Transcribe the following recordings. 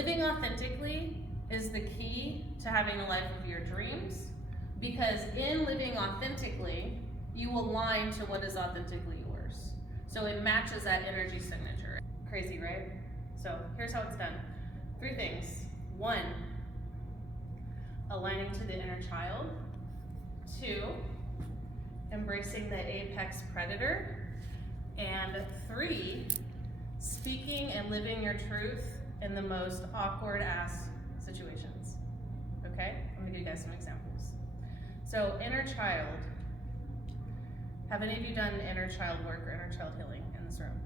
Living authentically is the key to having a life of your dreams, because in living authentically, you align to what is authentically yours. So it matches that energy signature. Crazy, right? So here's how it's done. 3 things. 1, aligning to the inner child. 2, embracing the apex predator. And 3, speaking and living your truth in the most awkward ass situations. Okay? I'm gonna give you guys some examples. So inner child. Have any of you done inner child work or inner child healing in this room?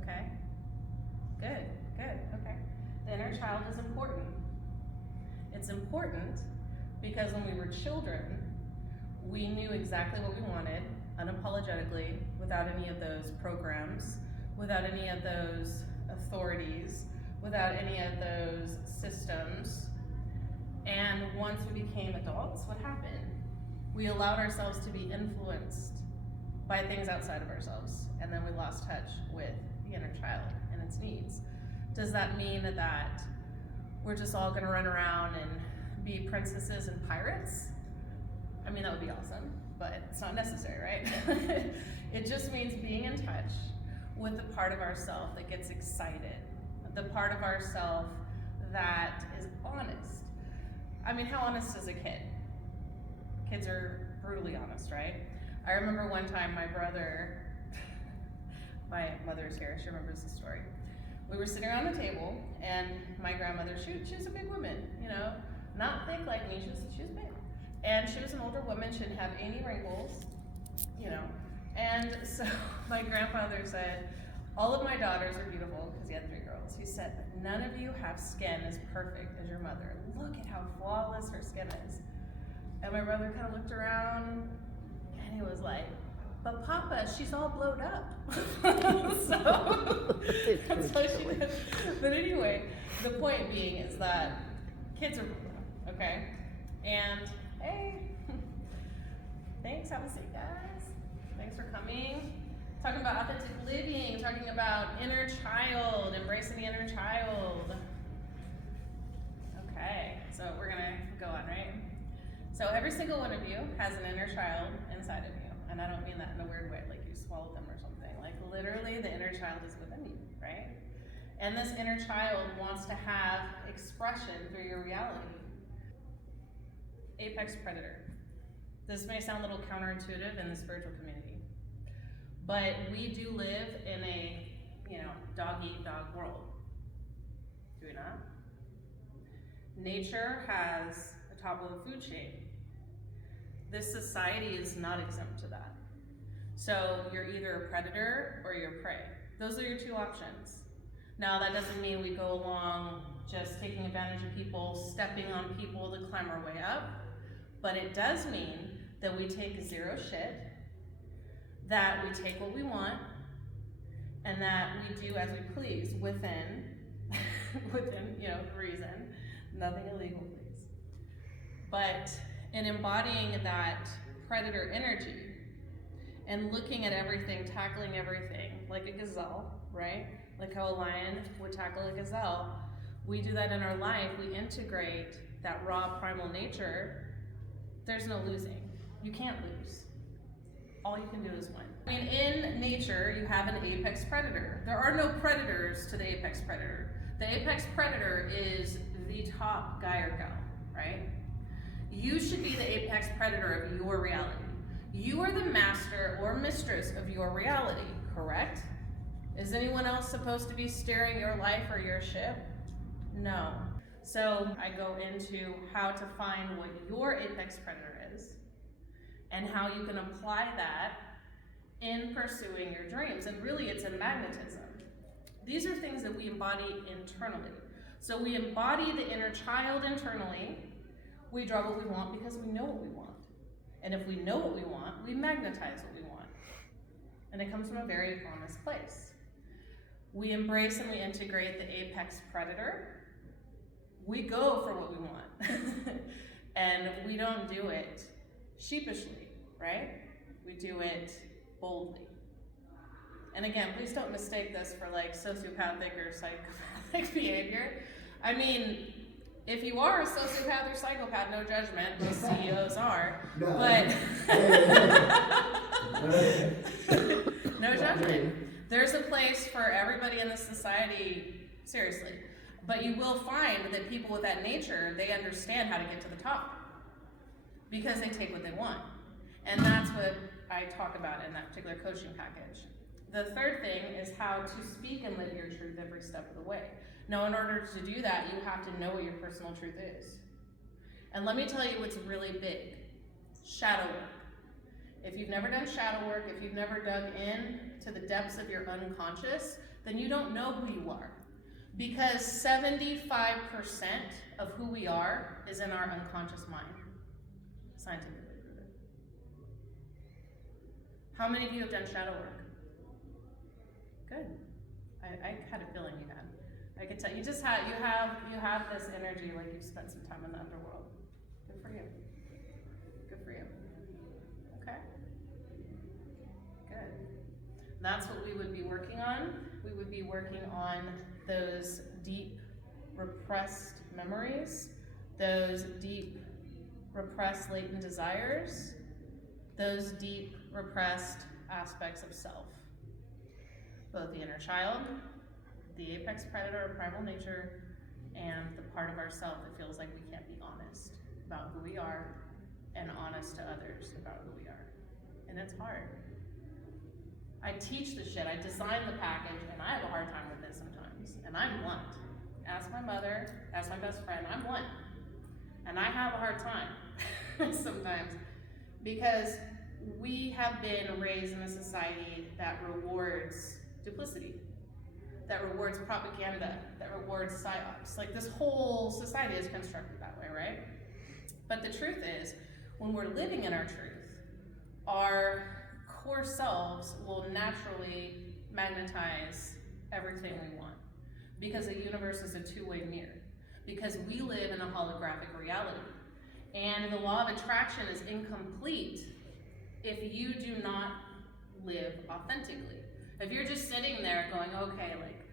Okay. Good, okay. The inner child is important. It's important because when we were children, we knew exactly what we wanted, unapologetically, without any of those programs, without any of those authorities, without any of those systems. And once we became adults, what happened? We allowed ourselves to be influenced by things outside of ourselves, and then we lost touch with the inner child and its needs. Does that mean that we're just all gonna run around and be princesses and pirates? I mean, that would be awesome, but it's not necessary, right? It just means being in touch with the part of ourself that gets excited, the part of ourself that is honest. I mean, how honest is a kid? Kids are brutally honest, right? I remember one time my brother, my mother's here, she remembers the story. We were sitting around the table, and my grandmother, she was a big woman, you know, not thick like me, she was big. And she was an older woman, she didn't have any wrinkles, you know. And so my grandfather said, all of my daughters are beautiful, because he had 3 girls. He said, but none of you have skin as perfect as your mother. Look at how flawless her skin is. And my brother kind of looked around, and he was like, but Papa, she's all blowed up. So that's how she did. But anyway, the point being is that kids are cool, okay? And hey, thanks, have a seat, guys. Thanks for coming. Talking about authentic living, talking about inner child, embracing the inner child. Okay, so we're gonna go on, right? So every single one of you has an inner child inside of you. And I don't mean that in a weird way, like you swallowed them or something. Like literally the inner child is within you, right? And this inner child wants to have expression through your reality. Apex predator. This may sound a little counterintuitive in the spiritual community, but we do live in a, dog-eat-dog world. Do we not? Nature has a top of the food chain. This society is not exempt to that. So you're either a predator or you're prey. Those are your 2 options. Now that doesn't mean we go along just taking advantage of people, stepping on people to climb our way up, but it does mean that we take 0 shit, that we take what we want, and that we do as we please within reason. Nothing illegal, please. But in embodying that predator energy and looking at everything, tackling everything like a gazelle, right? Like how a lion would tackle a gazelle. We do that in our life. We integrate that raw primal nature. There's no losing. You can't lose. All you can do is win. I mean, in nature, you have an apex predator. There are no predators to the apex predator. The apex predator is the top guy or gal, right? You should be the apex predator of your reality. You are the master or mistress of your reality, correct? Is anyone else supposed to be steering your life or your ship? No. So I go into how to find what your apex predator is and how you can apply that in pursuing your dreams. And really it's a magnetism. These are things that we embody internally. So we embody the inner child internally. We draw what we want because we know what we want. And if we know what we want, we magnetize what we want. And it comes from a very honest place. We embrace and we integrate the apex predator. We go for what we want. And we don't do it sheepishly, right? We do it boldly. and again, please don't mistake this for like sociopathic or psychopathic behavior. I mean, if you are a sociopath or psychopath, no judgment, most CEOs are, No. but no judgment. There's a place for everybody in this society, seriously. But you will find that people with that nature, they understand how to get to the top because they take what they want. And that's what I talk about in that particular coaching package. The third thing is how to speak and live your truth every step of the way. Now, in order to do that, you have to know what your personal truth is. And let me tell you what's really big. Shadow work. If you've never done shadow work, if you've never dug in to the depths of your unconscious, then you don't know who you are. Because 75% of who we are is in our unconscious mind. Scientifically proven. How many of you have done shadow work? Good. I had a feeling you had. I could tell you just have this energy like you've spent some time in the underworld. Good for you. Good for you. Okay. Good. That's what we would be working on. We would be working on those deep repressed memories, those deep repressed latent desires, those deep repressed aspects of self. Both the inner child, the apex predator or primal nature, and the part of ourself that feels like we can't be honest about who we are and honest to others about who we are. And it's hard. I teach the shit, I design the package, and I have a hard time with it sometimes. And I'm blunt. Ask my mother, ask my best friend, I'm blunt. And I have a hard time sometimes because we have been raised in a society that rewards duplicity, that rewards propaganda, that rewards psyops. Like this whole society is constructed that way, right? But the truth is, when we're living in our truth, our core selves will naturally magnetize everything we want. Because the universe is a two-way mirror. Because we live in a holographic reality. And the law of attraction is incomplete if you do not live authentically. If you're just sitting there going, okay, like,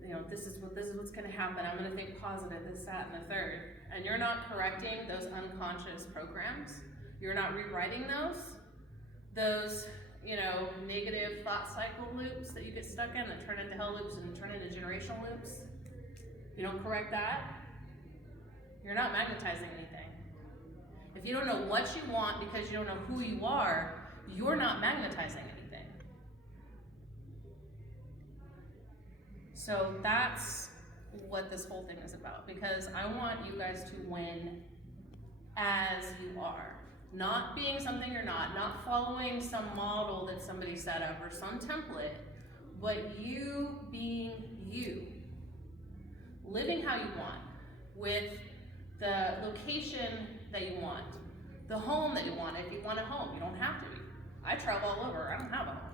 you know, this is what's gonna happen, I'm gonna think positive, this, that, and the third, and you're not correcting those unconscious programs, you're not rewriting those, you know, negative thought cycle loops that you get stuck in that turn into hell loops and turn into generational loops. If you don't correct that, you're not magnetizing anything. If you don't know what you want because you don't know who you are, you're not magnetizing anything. So that's what this whole thing is about, because I want you guys to win as you are. Not being something you're not following some model that somebody set up or some template, but you being you. Living how you want, with the location that you want, the home that you want. If you want a home, you don't have to be. I travel all over, I don't have a home.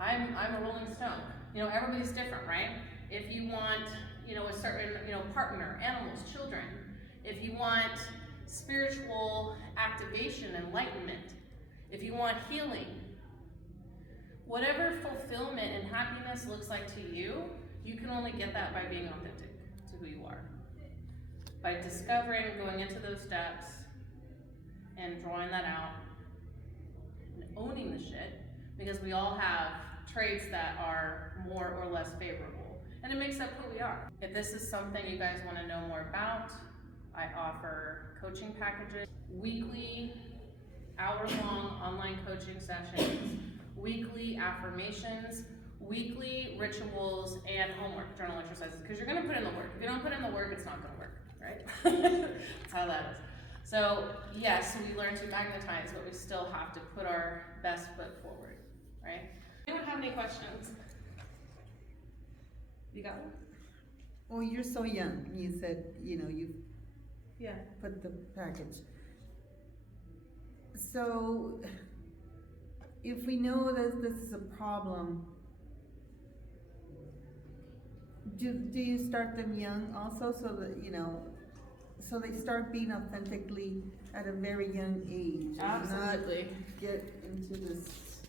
I'm a rolling stone. You know, everybody's different, right? If you want, you know, a certain, you know, partner, animals, children, if you want spiritual activation, enlightenment, if you want healing, whatever fulfillment and happiness looks like to you, you can only get that by being authentic to who you are. By discovering, going into those steps, and drawing that out, and owning the shit, because we all have traits that are more or less favorable, and it makes up who we are. If this is something you guys want to know more about, I offer coaching packages, weekly, hour-long online coaching sessions, weekly affirmations, weekly rituals, and homework, journal exercises, because you're going to put in the work. If you don't put in the work, it's not going to work, right? That's how that is. So, yes, we learn to magnetize, but we still have to put our best foot forward, right? Anyone have any questions? You got one? Well, you're so young. You said, you know, you Yeah. put the package. So, if we know that this is a problem, do you start them young also, so that, you know, so they start being authentically at a very young age? Absolutely. And not get into this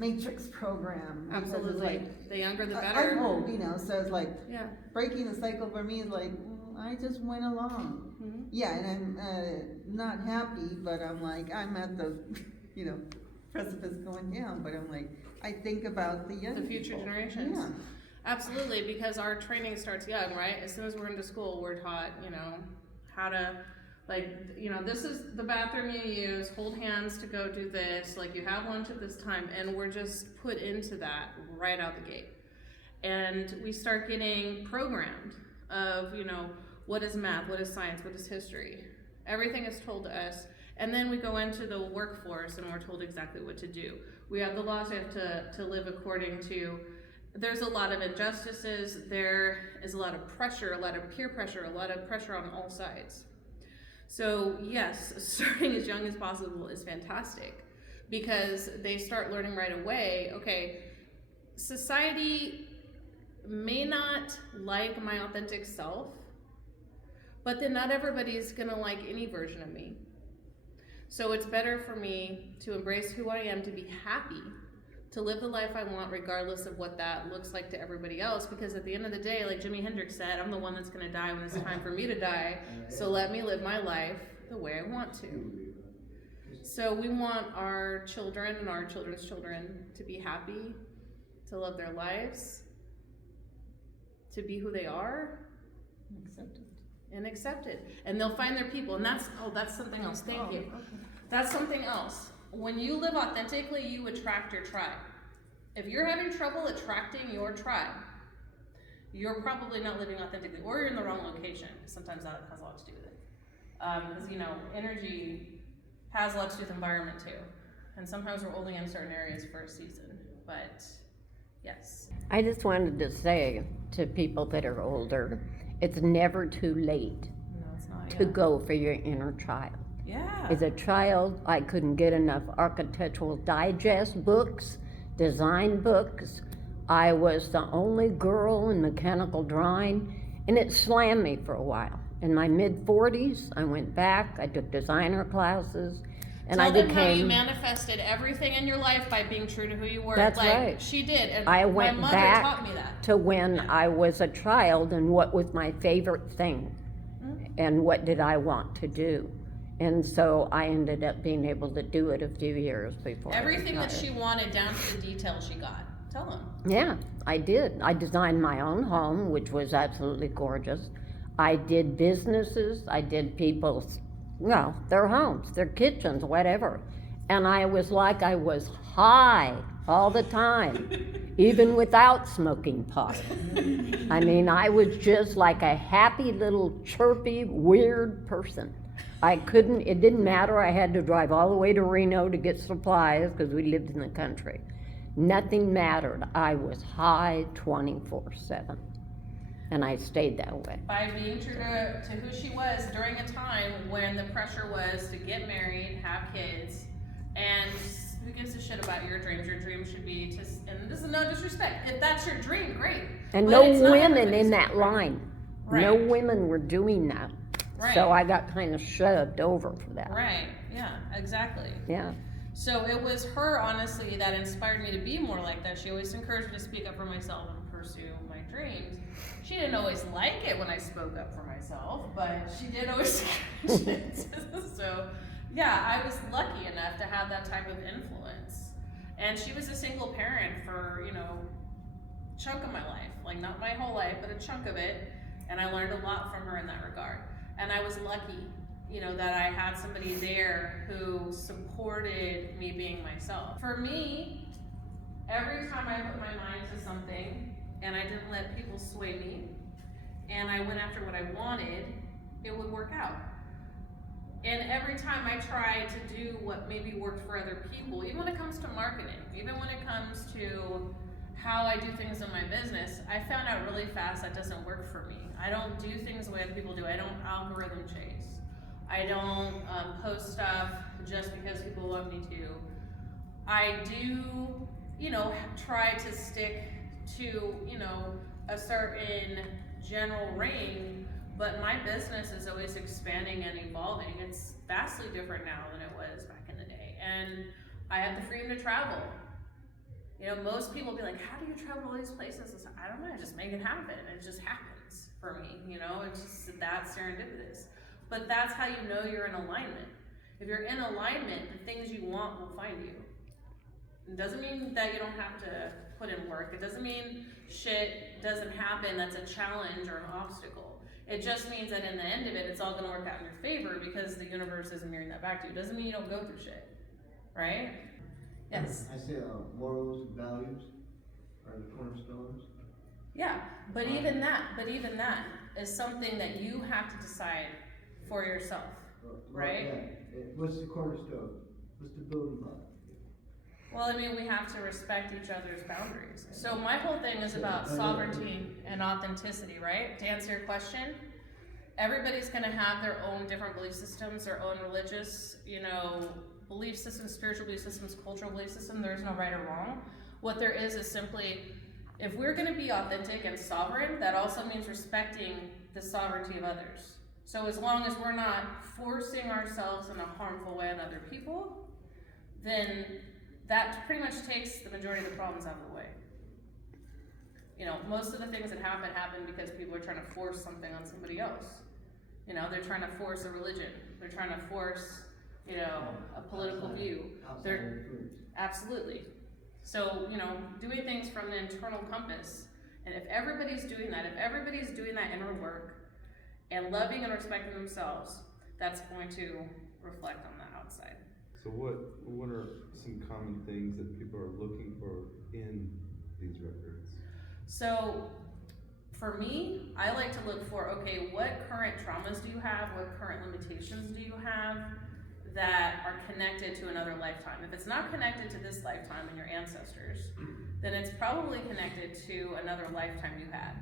matrix program. because it's Absolutely. like, The younger the I better. hope, so it's like, Yeah. breaking the cycle for me is like, I just went along. Mhm. Yeah, and I'm, not happy, but I'm like, I'm at the, precipice going down, but I'm like, I think about the young The future people. generations. Yeah. Absolutely, because our training starts young, right? As soon as we're into school, we're taught, how to, this is the bathroom you use, hold hands to go do this, you have lunch at this time, and we're just put into that right out the gate. And we start getting programmed of, what is math, what is science, what is history. Everything is told to us, and then we go into the workforce and we're told exactly what to do. We have the laws we have to live according to. There's a lot of injustices, there is a lot of pressure, a lot of peer pressure, a lot of pressure on all sides. So yes, starting as young as possible is fantastic, because they start learning right away, okay, society may not like my authentic self, but then not everybody's gonna like any version of me. So it's better for me to embrace who I am, to be happy, to live the life I want regardless of what that looks like to everybody else, because at the end of the day, like Jimi Hendrix said, I'm the one that's gonna die when it's time for me to die, so let me live my life the way I want to. So we want our children and our children's children to be happy, to love their lives, to be who they are, and accepted. And they'll find their people, and that's something else, thank you. Okay. That's something else. When you live authentically, you attract your tribe. If you're having trouble attracting your tribe, you're probably not living authentically, or you're in the wrong location. Sometimes that has a lot to do with it. Because, energy has a lot to do with environment too. And sometimes we're only in certain areas for a season, but yes. I just wanted to say to people that are older, it's never too late No, it's not. to go for your inner child. Yeah. As a child, I couldn't get enough Architectural Digest books, design books. I was the only girl in mechanical drawing, and it slammed me for a while. In my mid-40s, I went back, I took designer classes, and Tell I them how you became... manifested everything in your life by being true to who you were. That's like, right. She did, and I my went mother back taught me that. to when I was a child and what was my favorite thing and what did I want to do. And so I ended up being able to do it a few years before. Everything I that she wanted, down to the detail she got. Tell them. Yeah, I did. I designed my own home, which was absolutely gorgeous. I did businesses, I did people's, their homes, their kitchens, whatever. And I was like I was high all the time, even without smoking pot. I mean, I was just like a happy little chirpy, weird person. It didn't matter, I had to drive all the way to Reno to get supplies because we lived in the country. Nothing mattered. I was high 24/7. And I stayed that way. By being true to who she was during a time when the pressure was to get married, have kids, and who gives a shit about your dreams? Your dream should be to, and this is no disrespect. If that's your dream, great. And But no it's not women everybody's in that dream. line. Right. No women were doing that. Right. So I got kind of shoved over for that. Right, yeah, exactly. Yeah. So it was her, honestly, that inspired me to be more like that. She always encouraged me to speak up for myself and pursue my dreams. She didn't always like it when I spoke up for myself, but she did always encourage it. So, yeah, I was lucky enough to have that type of influence. And she was a single parent for, a chunk of my life. Like, not my whole life, but a chunk of it. And I learned a lot from her in that regard. And I was lucky, that I had somebody there who supported me being myself. For me, every time I put my mind to something and I didn't let people sway me and I went after what I wanted, it would work out. And every time I tried to do what maybe worked for other people, even when it comes to marketing, even when it comes to how I do things in my business, I found out really fast that doesn't work for me. I don't do things the way other people do. I don't algorithm chase. I don't post stuff just because people want me to. I do, try to stick to, a certain general reign, but my business is always expanding and evolving. It's vastly different now than it was back in the day. And I have the freedom to travel. You know, most people be like, how do you travel to all these places? It's like, I don't know, I just make it happen. It just happens for me, you know, it's just that serendipitous. But that's how you know you're in alignment. If you're in alignment, the things you want will find you. It doesn't mean that you don't have to put in work. It doesn't mean shit doesn't happen that's a challenge or an obstacle. It just means that in the end of it, it's all gonna work out in your favor because the universe is mirroring that back to you. It doesn't mean you don't go through shit, right? Yes? I say morals and values are the cornerstones. Yeah, but even that is something that you have to decide for yourself, right? Yeah. What's the cornerstone? What's the building block? Well, I mean, we have to respect each other's boundaries. So my whole thing is about sovereignty and authenticity, right? To answer your question, everybody's gonna have their own different belief systems, their own religious, you know, belief systems, spiritual belief systems, cultural belief system. There's no right or wrong. What there is simply, if we're gonna be authentic and sovereign, that also means respecting the sovereignty of others. So as long as we're not forcing ourselves in a harmful way on other people, then that pretty much takes the majority of the problems out of the way. You know, most of the things that happen because people are trying to force something on somebody else. You know, they're trying to force a religion. They're trying to force, you know, a political view. They're absolutely. So, you know, doing things from the internal compass. And if everybody's doing that, inner work and loving and respecting themselves, that's going to reflect on the outside. So what are some common things that people are looking for in these records? So for me, I like to look for, okay, what current traumas do you have? What current limitations do you have that are connected to another lifetime? If it's not connected to this lifetime and your ancestors, then it's probably connected to another lifetime you had.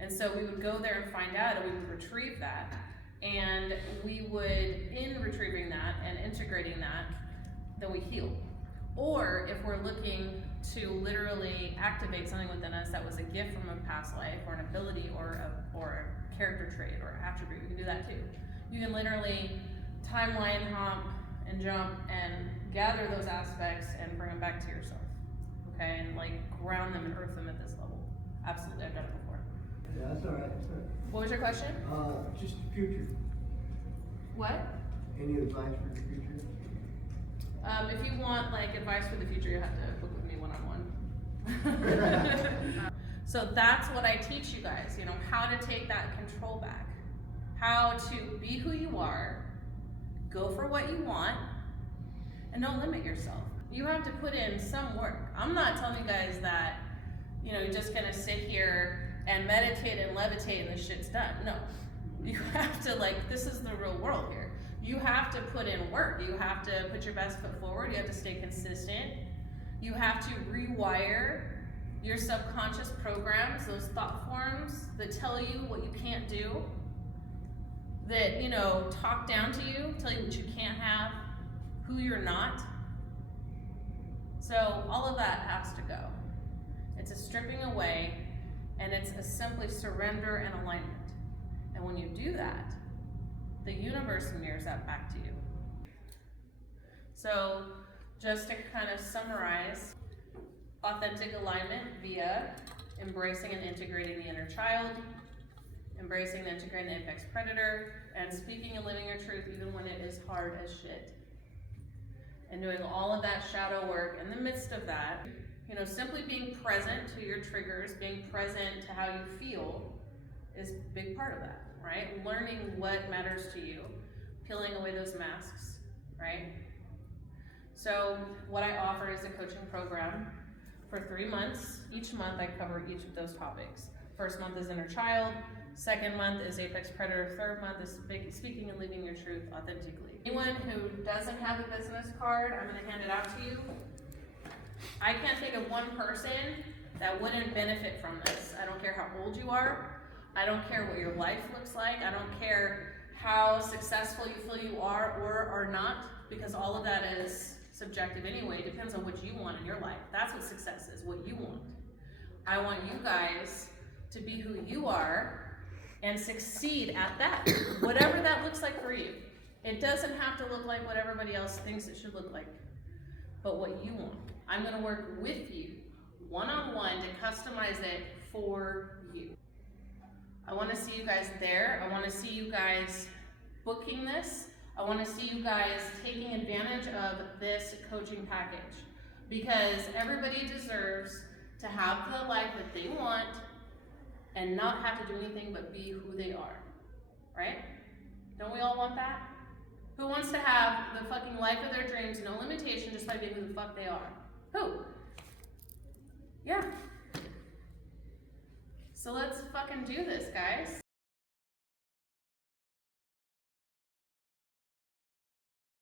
And so we would go there and find out, and we would retrieve that. And we would, in retrieving that and integrating that, then we heal. Or if we're looking to literally activate something within us that was a gift from a past life, or an ability, or a character trait, or attribute, we can do that too. You can literally timeline hop and jump and gather those aspects and bring them back to yourself, okay? And like ground them and earth them at this level. Absolutely, I've done it before. Yeah, that's all right. What was your question? Just the future. What? Any advice for the future? If you want like advice for the future, you have to book with me one-on-one. So that's what I teach you guys, you know, how to take that control back, how to be who you are, go for what you want, and don't limit yourself. You have to put in some work. I'm not telling you guys that, you know, you're just gonna sit here and meditate and levitate and this shit's done. No, you have to, like, this is the real world here. You have to put in work. You have to put your best foot forward. You have to stay consistent. You have to rewire your subconscious programs, those thought forms that tell you what you can't do, that, you know, talk down to you, tell you what you can't have, who you're not. So all of that has to go. It's a stripping away, and it's a simply surrender and alignment. And when you do that, the universe mirrors that back to you. So just to kind of summarize, authentic alignment via embracing and integrating the inner child, embracing and integrating the apex predator, and speaking and living your truth even when it is hard as shit. And doing all of that shadow work in the midst of that, you know, simply being present to your triggers, being present to how you feel is a big part of that, right? Learning what matters to you, peeling away those masks, right? So what I offer is a coaching program for 3 months. Each month I cover each of those topics. First month is inner child, second month is apex predator, third month is speaking and living your truth authentically. Anyone who doesn't have a business card, I'm gonna hand it out to you. I can't think of one person that wouldn't benefit from this. I don't care how old you are. I don't care what your life looks like. I don't care how successful you feel you are or are not, because all of that is subjective anyway. It depends on what you want in your life. That's what success is, what you want. I want you guys to be who you are and succeed at that, whatever that looks like for you. It doesn't have to look like what everybody else thinks it should look like, but what you want. I'm gonna work with you one-on-one to customize it for you. I wanna see you guys there. I wanna see you guys booking this. I wanna see you guys taking advantage of this coaching package, because everybody deserves to have the life that they want and not have to do anything but be who they are, right? Don't we all want that? Who wants to have the fucking life of their dreams, no limitation, just by being who the fuck they are? Who? Yeah. So let's fucking do this, guys.